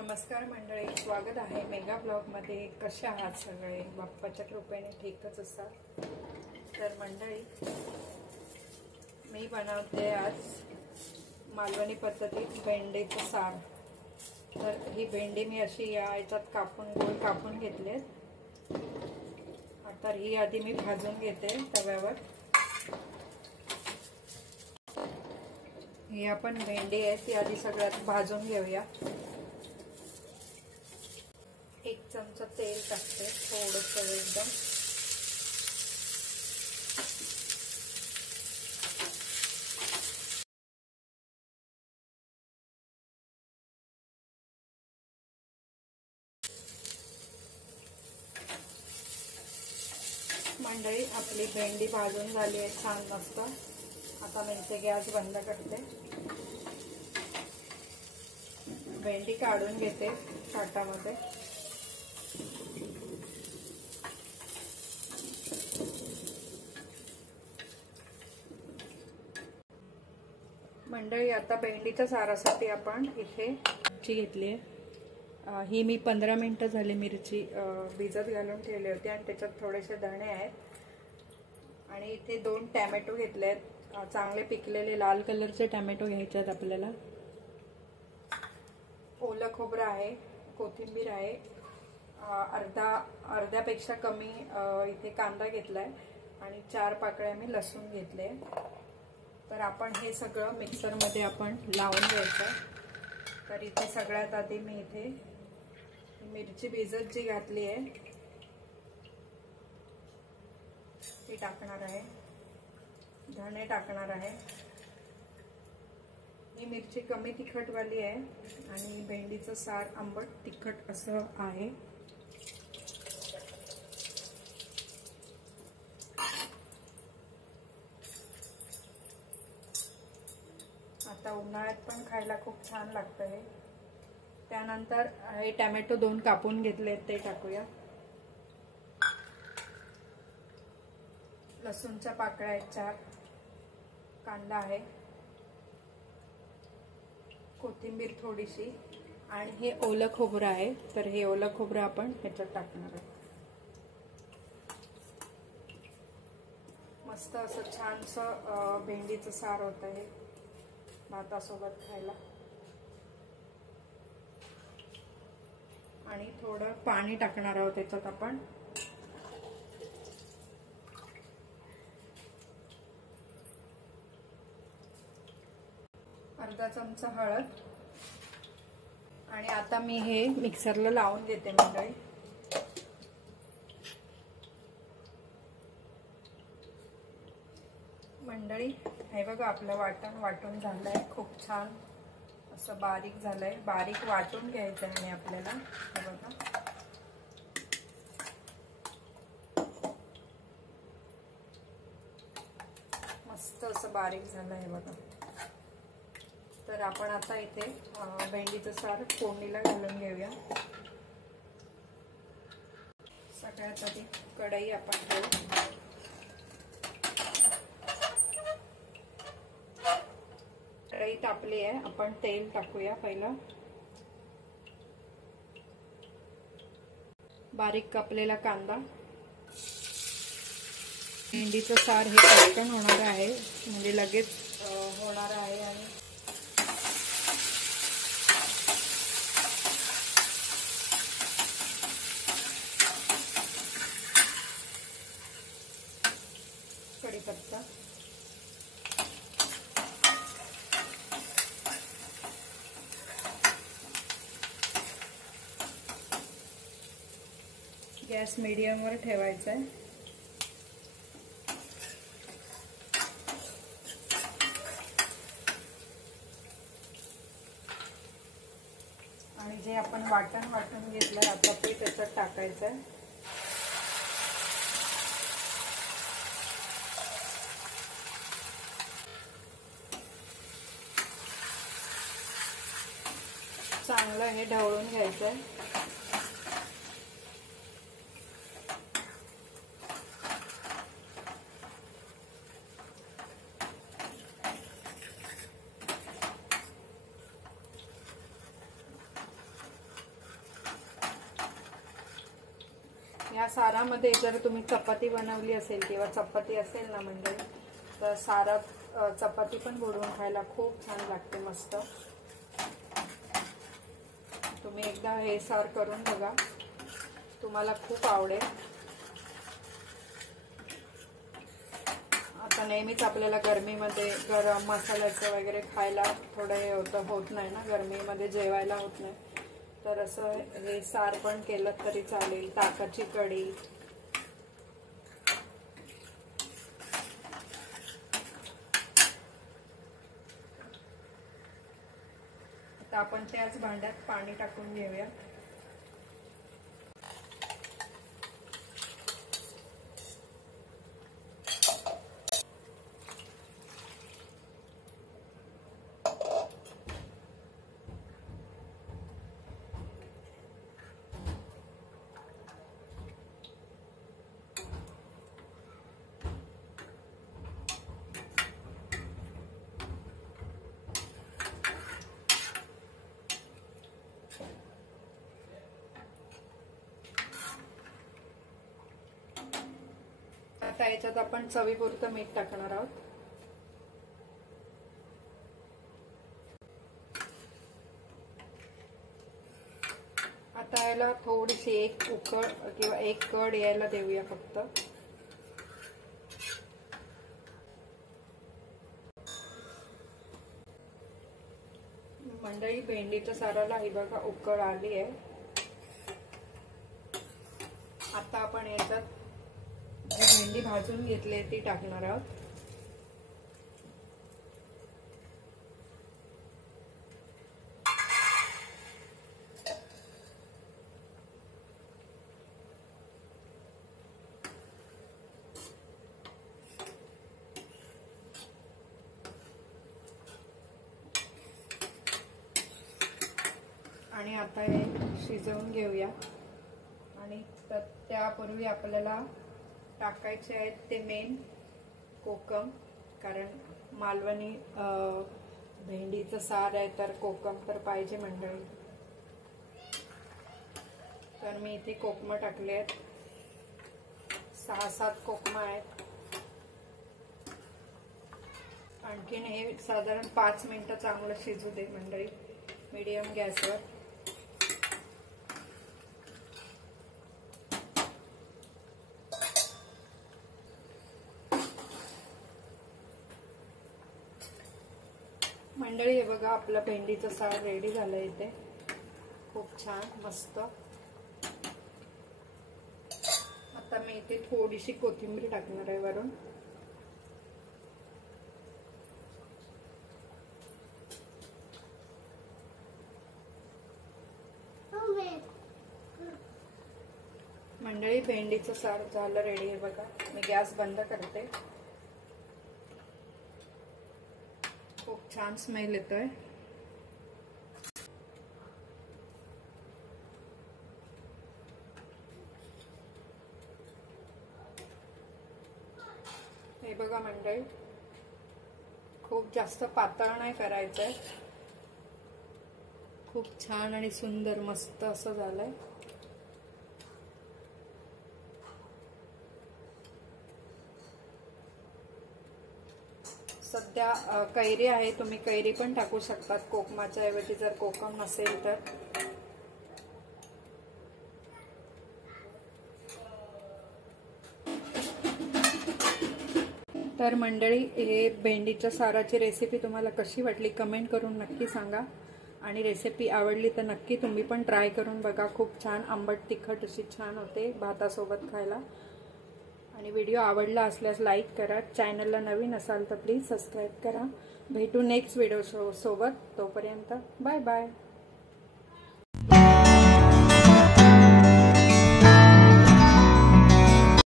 नमस्कार मंडळी, स्वागत आहे मेगा ब्लॉगमध्ये। कसे आहात सगळे? बाप्पाच्या कृपेने ठीकच असाल। तर मंडळी, मी बनवते आज मालवणी पद्धतीत भेंडीचं सार। तर ही भेंडी मी अशी याच्यात गोल कापून घेतले। तर ही आधी मी भाजून घेते तव्यावर। ही आपण भेंडी आहे ती आधी सगळ्यात भाजून घेऊया। एक चमचा तेल टाकते, थोडंसं एकदम। मंडळी, आपली भेंडी भाजून झाली आहे छान मस्त। आता मी इथे गॅस बंद करते। भेंडी काढून घेते ताटामध्ये। मंडळी, आता भेंडीच्या सारासाठी आपण इथे मिरची घेतली आहे। ही मी 15 मिनिटं झाली मिरची भिजत घालून ठेवली होती आणि त्याच्यात थोडेसे धणे आहेत। आणि इथे 2 टोमॅटो घेतले आहेत, चांगले पिकलेले लाल कलरचे टोमॅटो घ्यायचे आहेत आपल्याला। ओलं खोबरं आहे, कोथिंबीर आहे, अर्ध्यापेक्षा कमी इथे कांदा घेतलाय आणि 4 पाकळ्या मी लसूण घेतले। तर आपण हे सगळं मिक्सरमध्ये आपण लावून घ्यायचं। तर इथे सगळ्यात आधी मी इथे मिरची भिजत जी घातली आहे ती टाकणार आहे, धणे टाकणार आहे। ही मिरची कमी तिखटवाली आहे आणि भेंडीचं सार आंबट तिखट असं आहे। आता उन्हाळ्यात पण खायला खूप छान लागतं हे। त्यानंतर हे टोमॅटो 2 कापून घेतले ते टाकूया। लसूणच्या पाकळ्या आहेत 4, कांदा आहे, कोथिंबीर थोडीशी आणि हे ओलं खोबरं आहे। तर हे ओलं खोबरं आपण ह्याच्यात टाकणार आहे। मस्त असं छानसं भेंडीचं सार होतं हे भातासोबत खायला। आणि थोडं पाणी टाकणार आहोत त्याच्यात आपण। अर्धा चमचा हळद। आणि आता मी हे मिक्सरला लावून घेते मंडळी। मंडळी, हे बघा आपलं वाटून झालंय, खूप छान असं बारीक झालंय। बारीक वाटून घ्यायचं आहे आपल्याला। हे बघा, मस्त असं बारीक झालंय बघा। तर आपण आता इथे भेंडीचं सार फोडणीला घालून घेऊया। सगळ्यात आधी कढई आपण घेऊ। कढई तापली आहे, आपण तेल टाकूया पहिलं। बारीक कापलेला कांदा। भेंडीचं सार हे पटकन होणार आहे, म्हणजे लगेच होणार आहे। आणि कढीपत्ता, गॅस मीडियमवर ठेवायचा आहे। आणि जे आपण वाटून घेतलंय आता ते त्याच्यात टाकायचं आहे। चांगलं हे ढवळून घ्यायचं आहे। या सारामध्ये जर तुम्ही चपाती बनवली असेल किंवा चपाती असेल ना मंडळी, तर सारात चपाती पण बुडवून खायला खूप छान लागते, मस्त. तुम्ही एकदा हे सार करून बघा, तुम्हाला खूप आवडेल. आता नेहमीच आपल्याला गरमीमध्ये गरम मसाल्याचं वगैरे खायला थोडं हे होत नाही ना, गरमीमध्ये जेवायला होत नाही, तर असं हे सार पण केलं तरी चालेल. ताकाची कढी, आता आपण त्याच भांड्यात पाणी टाकून घेऊया. आता याच्यात आपण चवीपुरतं मीठ टाकणार आहोत. आता याला थोडीशी एक उकळ किंवा एक कड यायला देऊया फक्त. मंडळी, भेंडीच्या साराला ही बघा उकळ आली आहे. आता आपण याच्यात जी भेंडी भाजून घेतली ती टाकणार आहोत. आणि आता हे शिजवून घेऊया. आणि त्यापूर्वी आपल्याला टाकायचे आहेत ते मेन कोकम, कारण मालवणी भेंडीचं सार आहे तर कोकम तर पाहिजे मंडळी. तर मी इथे कोकम टाकले आहेत, 6-7 कोकम आहेत. आणखीन हे साधारण 5 मिनिटं चांगलं शिजू दे मंडळी, मीडियम गॅसवर. मंडळी, हे बघा आपलं भेंडीचं सार रेडी झालं इथे, खूप छान मस्त. आता मी इथे थोडीशी कोथिंबीर टाकणार आहे वरून. मंडळी, भेंडीचं सार झालं रेडी. हे बघा, मी गॅस बंद करते. खूप छान स्मेल येतोय. हे बघा मंडळी, खूप जास्त पातळ नाही करायचंय, खूप छान आणि सुंदर मस्त असं झालंय. सध्या कैरी आहे, तुम्ही कैरी पण टाकू शकतात कोकमाच्या ऐवजी, जर कोकम नसेल तर. तर मंडळी, हे भेंडीच्या साराची रेसिपी तुम्हाला कशी वाटली कमेंट करून नक्की सांगा. आणि रेसिपी आवडली तर नक्की तुम्ही पण ट्राय करून बघा. खूप छान आंबट तिखट अशी छान होते भातासोबत खायला. आणि व्हिडिओ आवडला असल्यास लाईक करा. चॅनलला नवीन असाल तर प्लीज सबस्क्राईब करा. भेटू नेक्स्ट व्हिडिओ सोबत. तोपर्यंत बाय बाय.